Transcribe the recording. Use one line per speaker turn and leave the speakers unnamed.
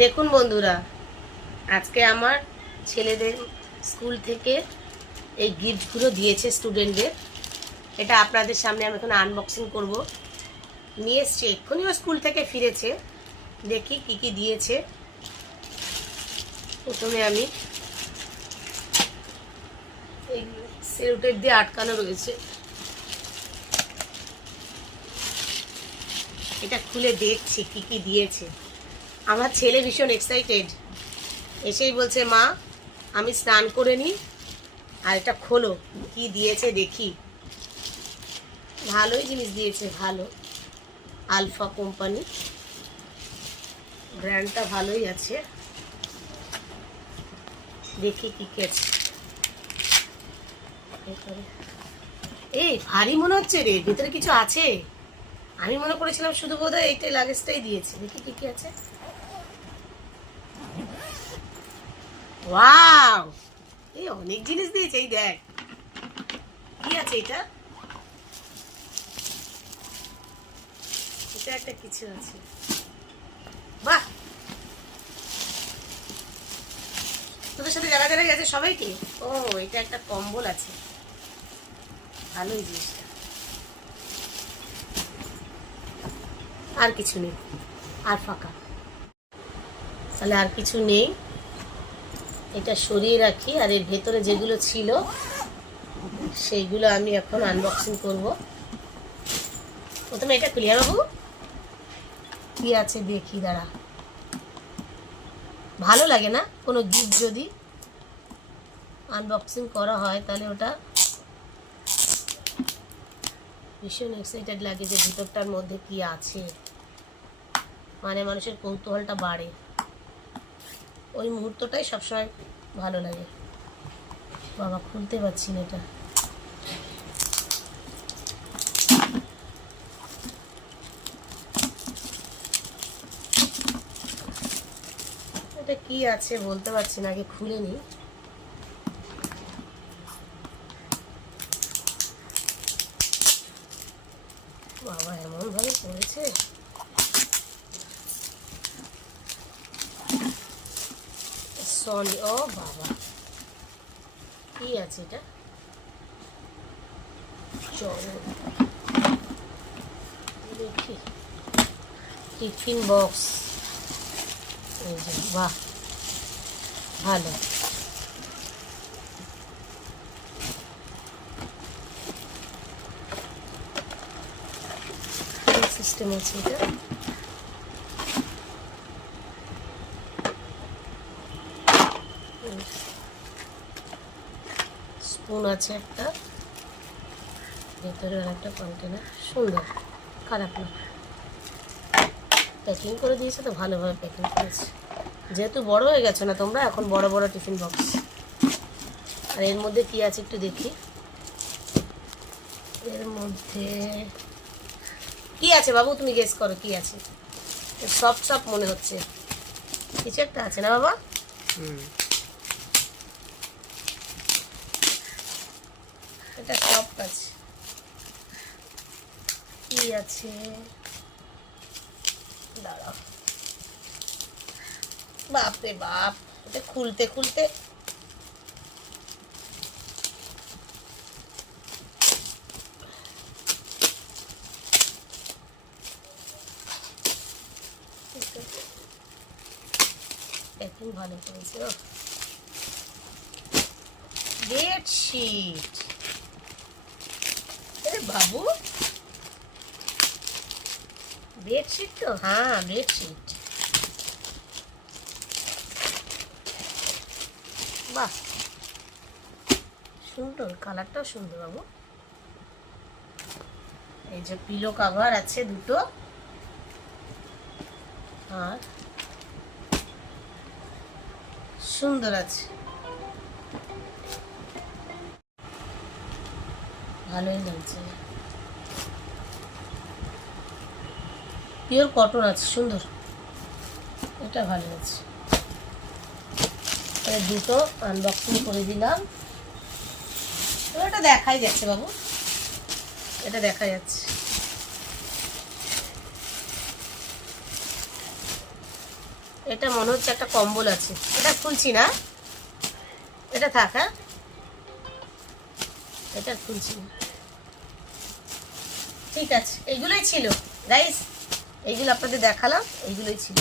দেখুন বন্ধুরা, আজকে আমার ছেলেদের স্কুল থেকে এই গিফটগুলো দিয়েছে স্টুডেন্টদের। এটা আপনাদের সামনে আমি এখন আনবক্সিং করব। নিয়ে এসছে, এক্ষুনি ও স্কুল থেকে ফিরেছে। দেখি কি কি দিয়েছে। প্রথমে আমি এই সেলুটেপ দিয়ে আটকানো রয়েছে। এটা খুলে দেখছি কি কি দিয়েছে। আমার ছেলে ভীষণ এক্সাইটেড এসেই বলছে, মা, আমি স্নান করে নিই আর এটা খোলো, কি দিয়েছে দেখি। ভালোই জিনিস দিয়েছে, ভালো। Alpha company. ব্র্যান্ডটা ভালোই আছে। দেখি কি কি আছে এই, ভারী মনে হচ্ছে রে, ভিতরে কিছু আছে? আমি মনে করেছিলাম শুধু বোধহয় এইটাই লাগেজটাই দিয়েছে। দেখি কি কি আছে। এই অনেক জিনিস দিয়েছে, এই দেখ। কি আছে এটা? এটা একটা কিছু আছে। বাহ! তোদের সাথে যারা যারা গেছে সবাইকে? ও, এটা একটা কম্বল আছে। ভালোই জিনিসটা। আর কিছু নেই। আর ফাঁকা। তাহলে আর কিছু নেই। এটা সরিয়ে রাখি। আর এর ভেতরে যেগুলো ছিল, সেইগুলো আমি এখন আনবক্সিং করব। প্রথমে এটা ক্লিয়ার বাবু? কি আছে দেখি, দাঁড়া। ভালো লাগে না? কোনো গিফট যদি আনবক্সিং করা হয়, তাহলে ওটা ভীষণ এক্সাইটেড লাগে যে ভিতরটার মধ্যে কি আছে। মানে মানুষের কৌতূহলটা বাড়ে। ওই মুহূর্তটাই সবসময় ভালো লাগে। বাবা, খুলতে পারছি না এটা। এটা কি আছে বলতে পারছি না, আগে খুলে নি বাবা এমন ভাবে সনি ও বাবা। কি আছে এটা? চলো। দেখি। Tiffin box. এই যে, বাহ। ভালো। সিস্টেম আছে এটা? স্পুন আছে একটা। ভেতরে একটা কন্টেনার সুন্দর। খারাপ না। প্যাকিং করে দিয়েছে তো ভালোভাবে প্যাকিং করেছে। যেহেতু বড় হয়ে গেছে না তোমরা, এখন বড় বড় টিফিন বক্স আর এর মধ্যে কি আছে একটু দেখি। এর মধ্যে কি আছে বাবু? তুমি গেস করো কি আছে। সব সব মনে হচ্ছে। কিছু একটা আছে না বাবা? এটা সব আছে কি আছে? দাঁড়াও বাপরে বাপ এটা খুলতে খুলতে। ভালো করেছে। বেডশিট বাবু? বেডশিট তো? হ্যাঁ বেডশিট। বাহ। সুন্দর কালারটাও সুন্দর বাবু। এই যে পিলো কাভার আছে দুটো। আর সুন্দর আছে। ভালোই লাগছে। পিওর কটন আছে, সুন্দর। এটা ভালো আছে। দুটো আনবক্সিং করে দিলাম। এটা দেখাই যাচ্ছে বাবু। এটা দেখা যাচ্ছে। এটা মনে হচ্ছে একটা কম্বল আছে। এটা খুলছি না। এটা থাক হ্যাঁ। এটা খুলছি। না ঠিক আছে, এইগুলোই ছিল। গাইস এইগুলো আপনাদের দেখালাম এইগুলোই ছিল।